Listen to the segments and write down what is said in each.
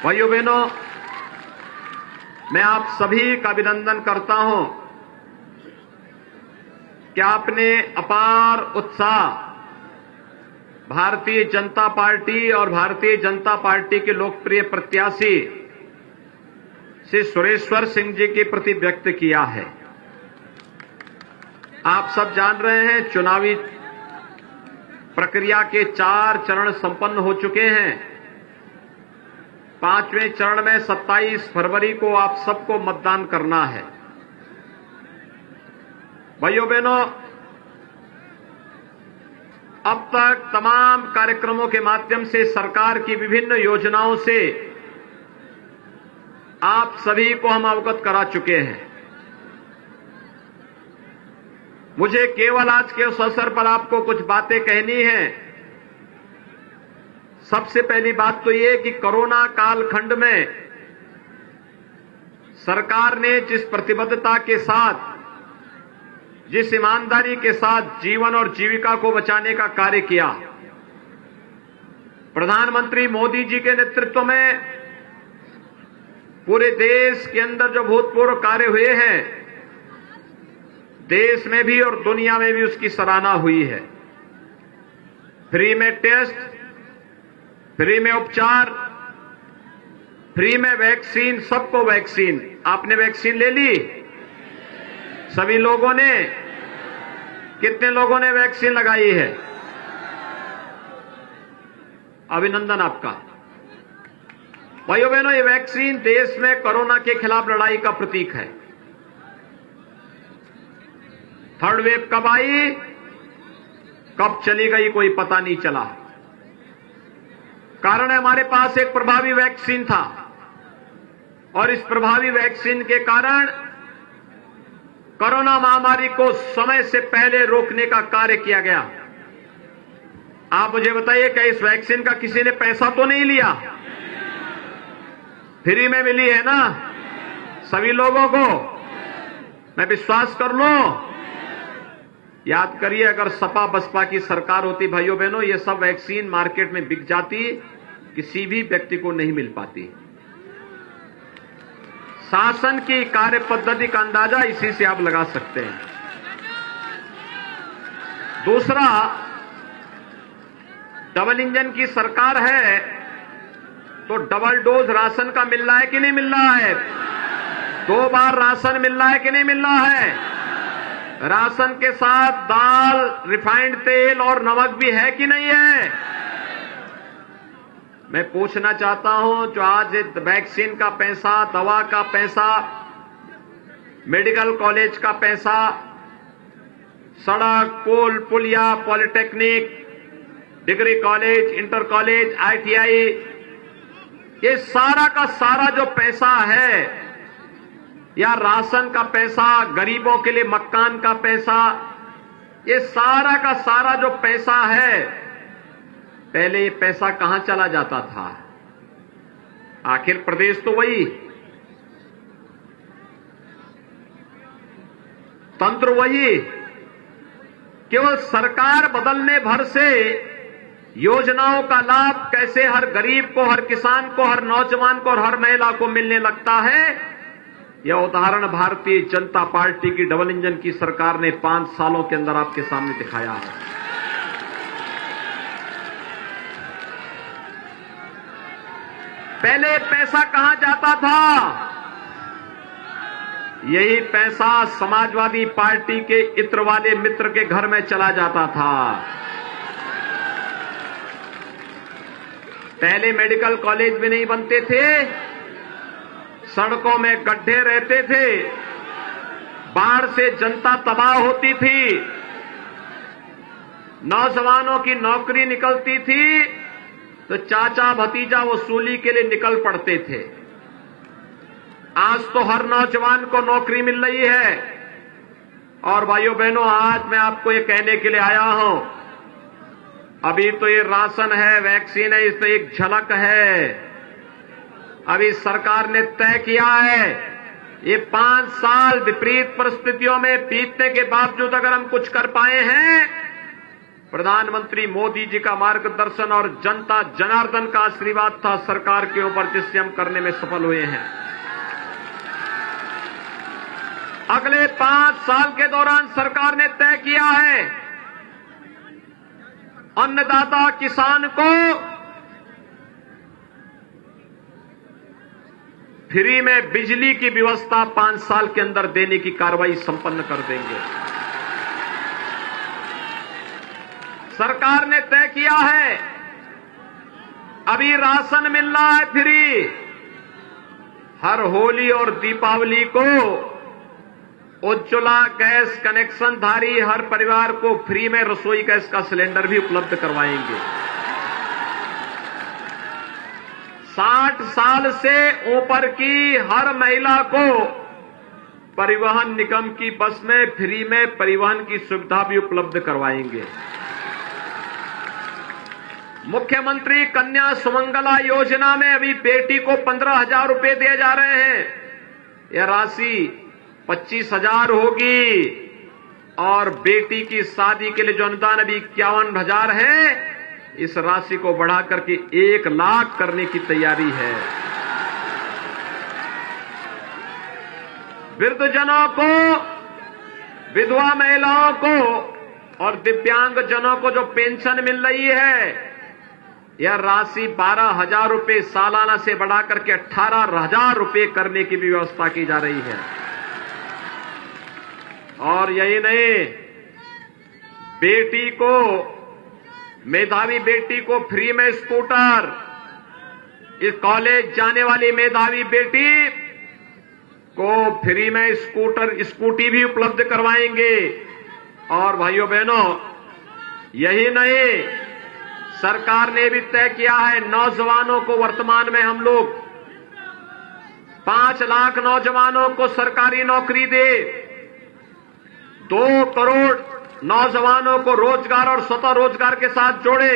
भाइयों बहनों, मैं आप सभी का अभिनंदन करता हूं कि आपने अपार उत्साह भारतीय जनता पार्टी और भारतीय जनता पार्टी के लोकप्रिय प्रत्याशी श्री सुरेश्वर सिंह जी के प्रति व्यक्त किया है। आप सब जान रहे हैं, चुनावी प्रक्रिया के 4 चरण संपन्न हो चुके हैं। 5वें चरण में 27 फरवरी को आप सबको मतदान करना है। भाइयों बहनों, अब तक तमाम कार्यक्रमों के माध्यम से सरकार की विभिन्न योजनाओं से आप सभी को हम अवगत करा चुके हैं। मुझे केवल आज के उस अवसर पर आपको कुछ बातें कहनी हैं। सबसे पहली बात तो ये कि कोरोना कालखंड में सरकार ने जिस प्रतिबद्धता के साथ, जिस ईमानदारी के साथ जीवन और जीविका को बचाने का कार्य किया, प्रधानमंत्री मोदी जी के नेतृत्व में पूरे देश के अंदर जो भूतपूर्व कार्य हुए हैं, देश में भी और दुनिया में भी उसकी सराहना हुई है। फ्री में टेस्ट, फ्री में उपचार, फ्री में वैक्सीन, सबको वैक्सीन। आपने वैक्सीन ले ली? सभी लोगों ने? कितने लोगों ने वैक्सीन लगाई है? अभिनंदन आपका। भाइयों बहनों, ये वैक्सीन देश में कोरोना के खिलाफ लड़ाई का प्रतीक है। थर्ड वेव कब आई, कब चली गई, कोई पता नहीं चला। कारण है हमारे पास एक प्रभावी वैक्सीन था और इस प्रभावी वैक्सीन के कारण कोरोना महामारी को समय से पहले रोकने का कार्य किया गया। आप मुझे बताइए, क्या इस वैक्सीन का किसी ने पैसा तो नहीं लिया? फ्री में मिली है ना सभी लोगों को? मैं विश्वास कर लूं, याद करिए, अगर सपा बसपा की सरकार होती भाइयों बहनों, ये सब वैक्सीन मार्केट में बिक जाती, किसी भी व्यक्ति को नहीं मिल पाती। शासन की कार्य पद्धति का अंदाजा इसी से आप लगा सकते हैं। दूसरा, डबल इंजन की सरकार है तो डबल डोज राशन का मिल रहा है कि नहीं मिल रहा है? 2 बार राशन मिल रहा है कि नहीं मिल रहा है? राशन के साथ दाल, रिफाइंड तेल और नमक भी है कि नहीं है? मैं पूछना चाहता हूं, जो आज वैक्सीन का पैसा, दवा का पैसा, मेडिकल कॉलेज का पैसा, सड़क, पुल, पुलिया, polytechnic, degree college, inter college, ITI, ये सारा का सारा जो पैसा है, या राशन का पैसा, गरीबों के लिए मकान का पैसा, ये सारा का सारा जो पैसा है, पहले ये पैसा कहां चला जाता था? आखिर प्रदेश तो वही, तंत्र वही, केवल सरकार बदलने भर से योजनाओं का लाभ कैसे हर गरीब को, हर किसान को, हर नौजवान को और हर महिला को मिलने लगता है, यह उदाहरण भारतीय जनता पार्टी की डबल इंजन की सरकार ने 5 सालों के अंदर आपके सामने दिखाया है। पहले पैसा कहां जाता था? यही पैसा समाजवादी पार्टी के इत्र वाले मित्र के घर में चला जाता था। पहले मेडिकल कॉलेज भी नहीं बनते थे, सड़कों में गड्ढे रहते थे, बाढ़ से जनता तबाह होती थी, नौजवानों की नौकरी निकलती थी तो चाचा भतीजा वसूली के लिए निकल पड़ते थे। आज तो हर नौजवान को नौकरी मिल रही है। और भाइयों बहनों, आज मैं आपको ये कहने के लिए आया हूं, अभी तो ये राशन है, वैक्सीन है, इसमें एक झलक है। अभी सरकार ने तय किया है, ये 5 साल विपरीत परिस्थितियों में बीतने के बावजूद अगर हम कुछ कर पाए हैं प्रधानमंत्री मोदी जी का मार्गदर्शन और जनता जनार्दन का आशीर्वाद था सरकार के ऊपर, जिससे हम करने में सफल हुए हैं। अगले 5 साल के दौरान सरकार ने तय किया है अन्नदाता किसान को फ्री में बिजली की व्यवस्था 5 साल के अंदर देने की कार्रवाई संपन्न कर देंगे। सरकार ने तय किया है अभी राशन मिल रहा है फ्री, हर होली और दीपावली को उज्ज्वला गैस कनेक्शन धारी हर परिवार को फ्री में रसोई गैस का सिलेंडर भी उपलब्ध करवाएंगे। 60 साल से ऊपर की हर महिला को परिवहन निगम की बस में फ्री में परिवहन की सुविधा भी उपलब्ध करवाएंगे। मुख्यमंत्री कन्या सुमंगला योजना में अभी बेटी को 15,000 रुपए दिए जा रहे हैं। यह राशि 25,000 होगी और बेटी की शादी के लिए जो अनुदान अभी 51,000 है, इस राशि को बढ़ा करके 1 लाख करने की तैयारी है। वृद्धजनों को, विधवा महिलाओं को और दिव्यांगजनों को जो पेंशन मिल रही है, यह राशि 12,000 रुपए सालाना से बढ़ा करके 18,000 रुपए करने की भी व्यवस्था की जा रही है। और यही नहीं, बेटी को, मेधावी बेटी को फ्री में स्कूटर, इस कॉलेज जाने वाली मेधावी बेटी को फ्री में स्कूटी भी उपलब्ध करवाएंगे। और भाइयों बहनों, यही नहीं, सरकार ने भी तय किया है नौजवानों को, वर्तमान में हम लोग 5 लाख नौजवानों को सरकारी नौकरी दे, 2 करोड़ नौजवानों को रोजगार और स्वतः रोजगार के साथ जोड़े।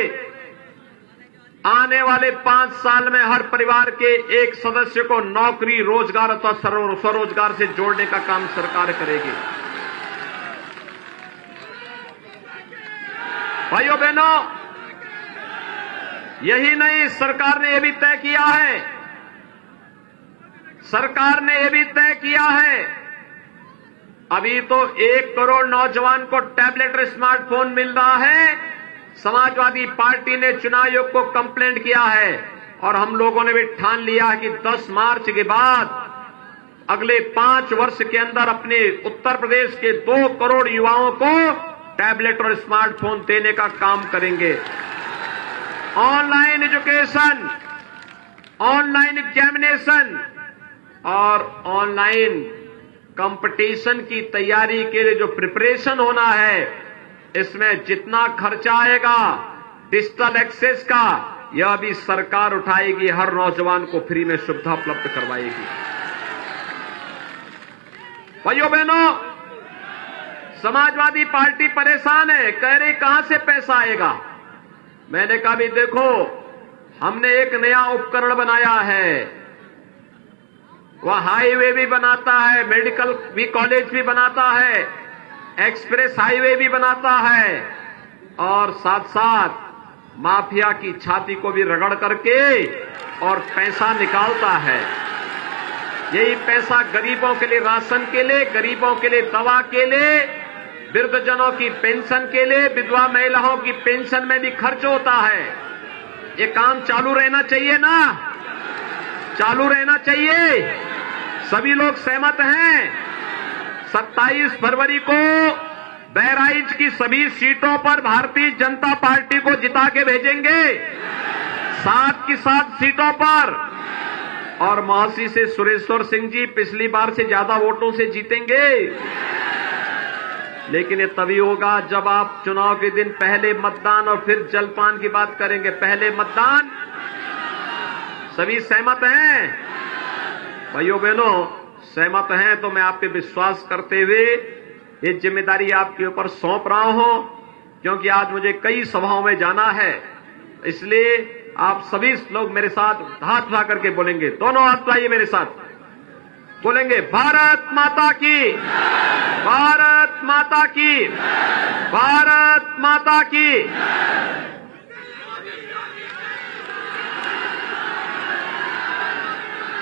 आने वाले 5 साल में हर परिवार के एक सदस्य को नौकरी, रोजगार अथवा स्वरोजगार से जोड़ने का काम सरकार करेगी। भाइयों बहनों, यही नहीं, सरकार ने यह भी तय किया है, सरकार ने यह भी तय किया है अभी तो 1 करोड़ नौजवान को टैबलेट और स्मार्टफोन मिल रहा है। समाजवादी पार्टी ने चुनाव आयोग को कंप्लेंट किया है और हम लोगों ने भी ठान लिया है कि 10 मार्च के बाद अगले 5 वर्ष के अंदर अपने उत्तर प्रदेश के 2 करोड़ युवाओं को टैबलेट और स्मार्टफोन देने का काम करेंगे। ऑनलाइन एजुकेशन, ऑनलाइन एग्जामिनेशन और ऑनलाइन कंपटीशन की तैयारी के लिए जो प्रिपरेशन होना है, इसमें जितना खर्चा आएगा डिजिटल एक्सेस का, यह भी सरकार उठाएगी, हर नौजवान को फ्री में सुविधा उपलब्ध करवाएगी। भाइयों बहनों, समाजवादी पार्टी परेशान है, कह रही कहां से पैसा आएगा। मैंने कहा भी देखो, हमने एक नया उपकरण बनाया है, वह हाईवे भी बनाता है, मेडिकल भी कॉलेज भी बनाता है, एक्सप्रेस हाईवे भी बनाता है और साथ साथ माफिया की छाती को भी रगड़ करके और पैसा निकालता है। यही पैसा गरीबों के लिए राशन के लिए, गरीबों के लिए दवा के लिए, वृद्धजनों की पेंशन के लिए, विधवा महिलाओं की पेंशन में भी खर्च होता है। ये काम चालू रहना चाहिए ना, चालू रहना चाहिए। सभी लोग सहमत हैं। 27 फरवरी को बहराइच की सभी सीटों पर भारतीय जनता पार्टी को जिता के भेजेंगे, 7 की 7 सीटों पर। और महासी से सुरेश्वर सिंह जी पिछली बार से ज्यादा वोटों से जीतेंगे। लेकिन ये तभी होगा जब आप चुनाव के दिन पहले मतदान और फिर जलपान की बात करेंगे। पहले मतदान, सभी सहमत हैं? भाइयों बहनों, सहमत हैं तो मैं आप पे विश्वास करते हुए ये जिम्मेदारी आपके ऊपर सौंप रहा हूं, क्योंकि आज मुझे कई सभाओं में जाना है। इसलिए आप सभी लोग मेरे साथ हाथ उठा करके बोलेंगे, दोनों हाथ उठाइए मेरे साथ, बोलेंगे भारत माता की, भारत भारत माता की, भारत माता की।